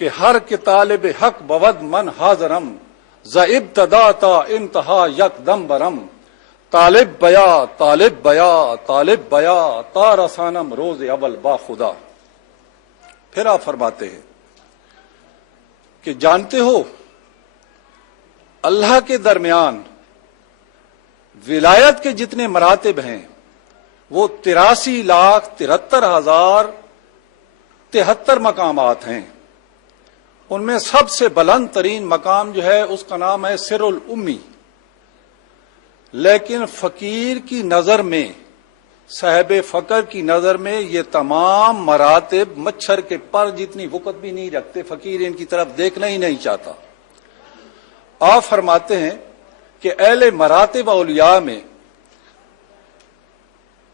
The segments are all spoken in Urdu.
کہ ہر کے طالب حق بود من حاضرم ز ابتدا تا انتہا یک دم برم طالب بیا طالب بیا طالب بیا تا رسانم روز اول با خدا۔ پھر آپ فرماتے ہیں کہ جانتے ہو اللہ کے درمیان ولایت کے جتنے مراتب ہیں وہ 83,73,073 مقامات ہیں۔ ان میں سب سے بلند ترین مقام جو ہے اس کا نام ہے سر الامی، لیکن فقیر کی نظر میں، صاحب فقر کی نظر میں یہ تمام مراتب مچھر کے پر جتنی وقت بھی نہیں رکھتے، فقیر ان کی طرف دیکھنا ہی نہیں چاہتا۔ آپ فرماتے ہیں کہ اہل مراتب اولیاء میں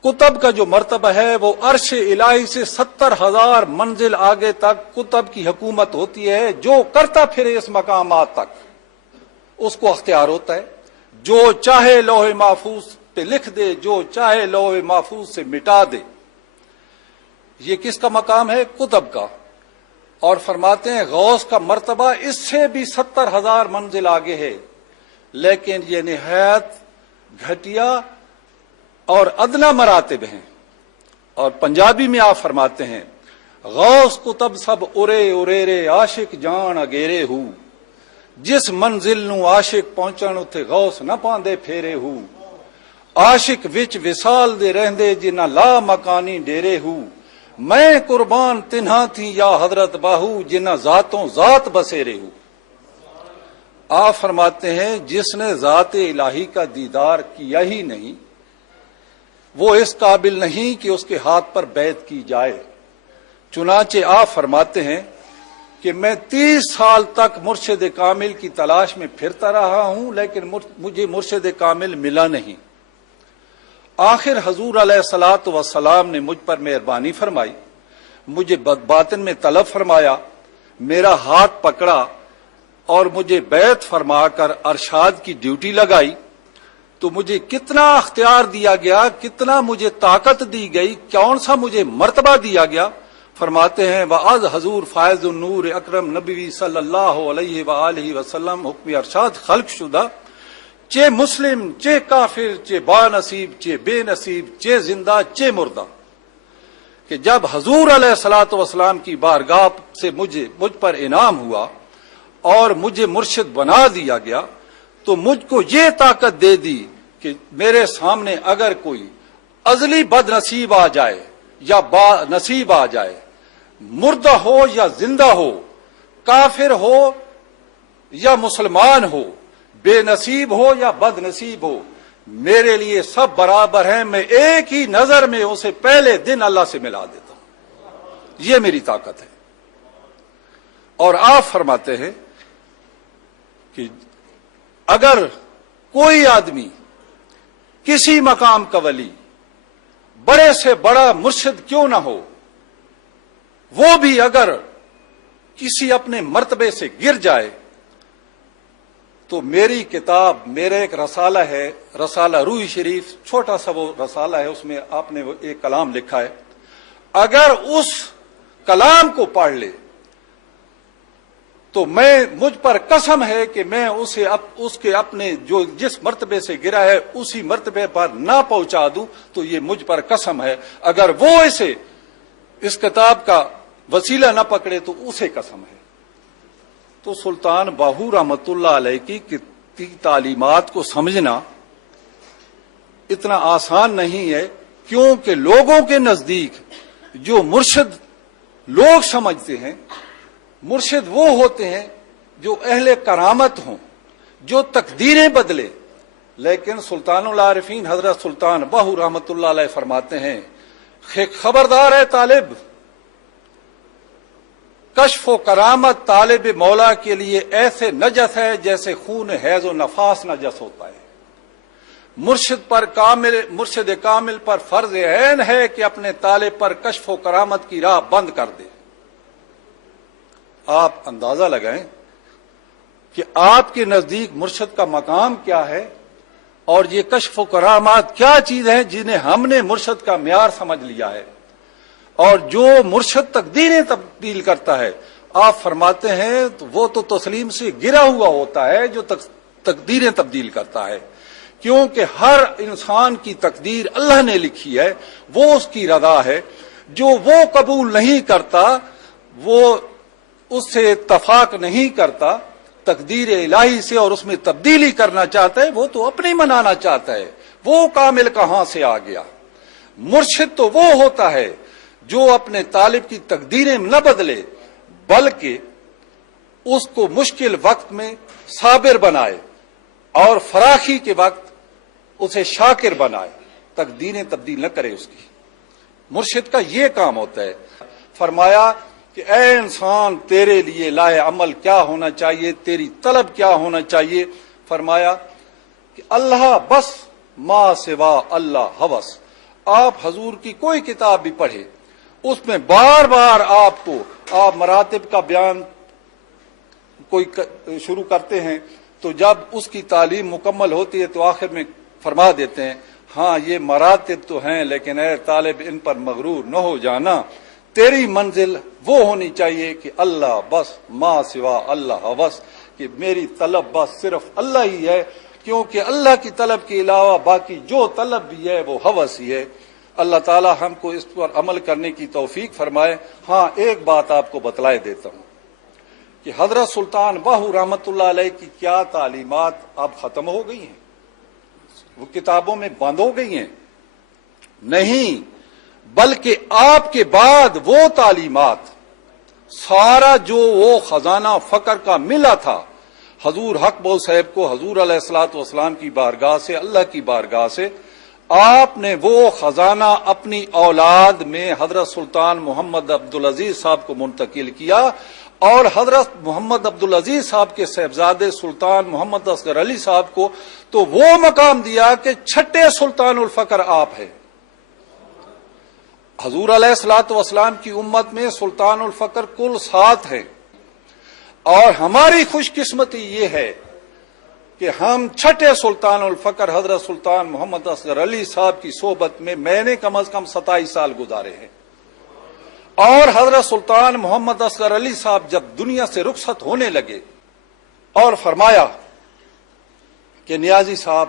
کتب کا جو مرتبہ ہے وہ عرش الہی سے 70,000 منزل آگے تک کتب کی حکومت ہوتی ہے۔ جو کرتا پھرے اس مقامات تک اس کو اختیار ہوتا ہے، جو چاہے لوح محفوظ پہ لکھ دے، جو چاہے لوح محفوظ سے مٹا دے۔ یہ کس کا مقام ہے؟ کتب کا۔ اور فرماتے ہیں غوث کا مرتبہ اس سے بھی 70,000 منزل آگے ہے، لیکن یہ نہایت گھٹیا اور ادنا مراتب ہیں۔ اور پنجابی میں آپ فرماتے ہیں غوث کتب سب ارے ارے عاشق جان اگیرے ہو جس منزل نو عاشق پہنچن اتھے غوث نہ پاندے پھیرے ہو عاشق وچ وصال دے رہندے جنہ لا مکانی ڈیرے ہو میں قربان تنہا تھی یا حضرت باہو جنہ ذاتوں ذات بسیرے ہو۔ آپ فرماتے ہیں جس نے ذات الہی کا دیدار کیا ہی نہیں وہ اس قابل نہیں کہ اس کے ہاتھ پر بیعت کی جائے۔ چنانچہ آپ فرماتے ہیں کہ میں 30 سال تک مرشد کامل کی تلاش میں پھرتا رہا ہوں لیکن مجھے مرشد کامل ملا نہیں۔ آخر حضور علیہ الصلوۃ والسلام نے مجھ پر مہربانی فرمائی، مجھے باطن میں طلب فرمایا، میرا ہاتھ پکڑا اور مجھے بیعت فرما کر ارشاد کی ڈیوٹی لگائی تو مجھے کتنا اختیار دیا گیا، کتنا مجھے طاقت دی گئی، کون سا مجھے مرتبہ دیا گیا۔ فرماتے ہیں وَعَذْ حضور فائز النور اکرم نبی صلی اللہ علیہ وآلہ وسلم حکم ارشاد خلق شدہ چے مسلم چے کافر چے با نصیب چے بے نصیب چے زندہ چے مردہ، کہ جب حضور علیہ الصلوۃ والسلام کی بارگاہ سے مجھ پر انعام ہوا اور مجھے مرشد بنا دیا گیا تو مجھ کو یہ طاقت دے دی کہ میرے سامنے اگر کوئی ازلی بد نصیب آ جائے یا با نصیب آ جائے، مردہ ہو یا زندہ ہو، کافر ہو یا مسلمان ہو، بے نصیب ہو یا بد نصیب ہو، میرے لیے سب برابر ہیں، میں ایک ہی نظر میں اسے پہلے دن اللہ سے ملا دیتا ہوں۔ یہ میری طاقت ہے۔ اور آپ فرماتے ہیں کہ اگر کوئی آدمی کسی مقام کا ولی بڑے سے بڑا مرشد کیوں نہ ہو، وہ بھی اگر کسی اپنے مرتبے سے گر جائے تو میری کتاب، میرا ایک رسالہ ہے، رسالہ روح شریف، چھوٹا سا وہ رسالہ ہے، اس میں آپ نے ایک کلام لکھا ہے، اگر اس کلام کو پڑھ لے تو مجھ پر قسم ہے کہ میں اس کے اپنے جو جس مرتبے سے گرا ہے اسی مرتبے پر نہ پہنچا دوں تو یہ مجھ پر قسم ہے، اگر وہ اسے اس کتاب کا وسیلہ نہ پکڑے تو اسے قسم ہے۔ تو سلطان باہو رحمت اللہ علیہ کی تعلیمات کو سمجھنا اتنا آسان نہیں ہے، کیونکہ لوگوں کے نزدیک جو مرشد لوگ سمجھتے ہیں، مرشد وہ ہوتے ہیں جو اہل کرامت ہوں، جو تقدیریں بدلے، لیکن سلطان العارفین حضرت سلطان باہو رحمت اللہ علیہ فرماتے ہیں خبردار ہے طالب، کشف و کرامت طالب مولا کے لیے ایسے نجس ہے جیسے خون حیض و نفاس نجس ہوتا ہے۔ مرشد کامل پر فرض عین ہے کہ اپنے طالب پر کشف و کرامت کی راہ بند کر دے۔ آپ اندازہ لگائیں کہ آپ کے نزدیک مرشد کا مقام کیا ہے اور یہ کشف و کرامات کیا چیز ہیں جنہیں ہم نے مرشد کا معیار سمجھ لیا ہے، اور جو مرشد تقدیریں تبدیل کرتا ہے آپ فرماتے ہیں تو وہ تو تسلیم سے گرا ہوا ہوتا ہے جو تقدیریں تبدیل کرتا ہے، کیونکہ ہر انسان کی تقدیر اللہ نے لکھی ہے، وہ اس کی رضا ہے۔ جو وہ قبول نہیں کرتا، وہ اس سے اتفاق نہیں کرتا تقدیر الہی سے اور اس میں تبدیلی کرنا چاہتا ہے، وہ تو اپنی منانا چاہتا ہے، وہ کامل کہاں سے آ گیا؟ مرشد تو وہ ہوتا ہے جو اپنے طالب کی تقدیریں نہ بدلے بلکہ اس کو مشکل وقت میں صابر بنائے اور فراخی کے وقت اسے شاکر بنائے، تقدیریں تبدیل نہ کرے اس کی۔ مرشد کا یہ کام ہوتا ہے۔ فرمایا کہ اے انسان، تیرے لیے لائے عمل کیا ہونا چاہیے، تیری طلب کیا ہونا چاہیے؟ فرمایا کہ اللہ بس، ما سوا اللہ ہوس۔ آپ حضور کی کوئی کتاب بھی پڑھے، اس میں بار بار آپ مراتب کا بیان کوئی شروع کرتے ہیں تو جب اس کی تعلیم مکمل ہوتی ہے تو آخر میں فرما دیتے ہیں ہاں یہ مراتب تو ہیں، لیکن اے طالب ان پر مغرور نہ ہو جانا، تیری منزل وہ ہونی چاہیے کہ اللہ بس، ما سوا اللہ ہوس، کہ میری طلب بس صرف اللہ ہی ہے، کیونکہ اللہ کی طلب کے علاوہ باقی جو طلب بھی ہے وہ ہوس ہی ہے۔ اللہ تعالی ہم کو اس پر عمل کرنے کی توفیق فرمائے۔ ہاں ایک بات آپ کو بتلائے دیتا ہوں کہ حضرت سلطان باہو رحمۃ اللہ علیہ کی کیا تعلیمات اب ختم ہو گئی ہیں، وہ کتابوں میں بند ہو گئی ہیں؟ نہیں، بلکہ آپ کے بعد وہ تعلیمات، سارا جو وہ خزانہ فقر کا ملا تھا حضور حق بول صاحب کو حضور علیہ الصلوۃ والسلام کی بارگاہ سے، اللہ کی بارگاہ سے، آپ نے وہ خزانہ اپنی اولاد میں حضرت سلطان محمد عبدالعزیز صاحب کو منتقل کیا، اور حضرت محمد عبدالعزیز صاحب کے صاحبزادے سلطان محمد اصغر علی صاحب کو تو وہ مقام دیا کہ چھٹے سلطان الفقر آپ ہیں۔ حضور علیہ الصلوۃ والسلام کی امت میں سلطان الفقر کل 7 ہیں، اور ہماری خوش قسمتی یہ ہے کہ ہم چھٹے سلطان الفقر حضرت سلطان محمد اصغر علی صاحب کی صحبت میں میں نے کم از کم 27 سال گزارے ہیں، اور حضرت سلطان محمد اصغر علی صاحب جب دنیا سے رخصت ہونے لگے اور فرمایا کہ نیازی صاحب،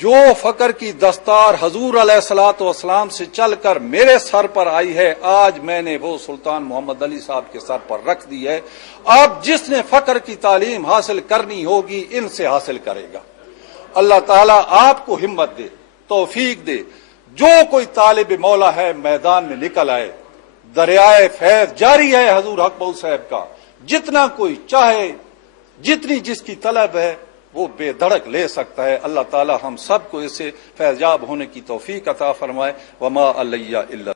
جو فقر کی دستار حضور علیہ الصلوۃ والسلام سے چل کر میرے سر پر آئی ہے، آج میں نے وہ سلطان محمد علی صاحب کے سر پر رکھ دی ہے، اب جس نے فقر کی تعلیم حاصل کرنی ہوگی ان سے حاصل کرے گا۔ اللہ تعالیٰ آپ کو ہمت دے، توفیق دے، جو کوئی طالب مولا ہے میدان میں نکل آئے، دریائے فیض جاری ہے حضور حق بول صاحب کا، جتنا کوئی چاہے، جتنی جس کی طلب ہے وہ بے دھڑک لے سکتا ہے۔ اللہ تعالی ہم سب کو اس سے فیضیاب ہونے کی توفیق عطا فرمائے۔ وما علیہ الا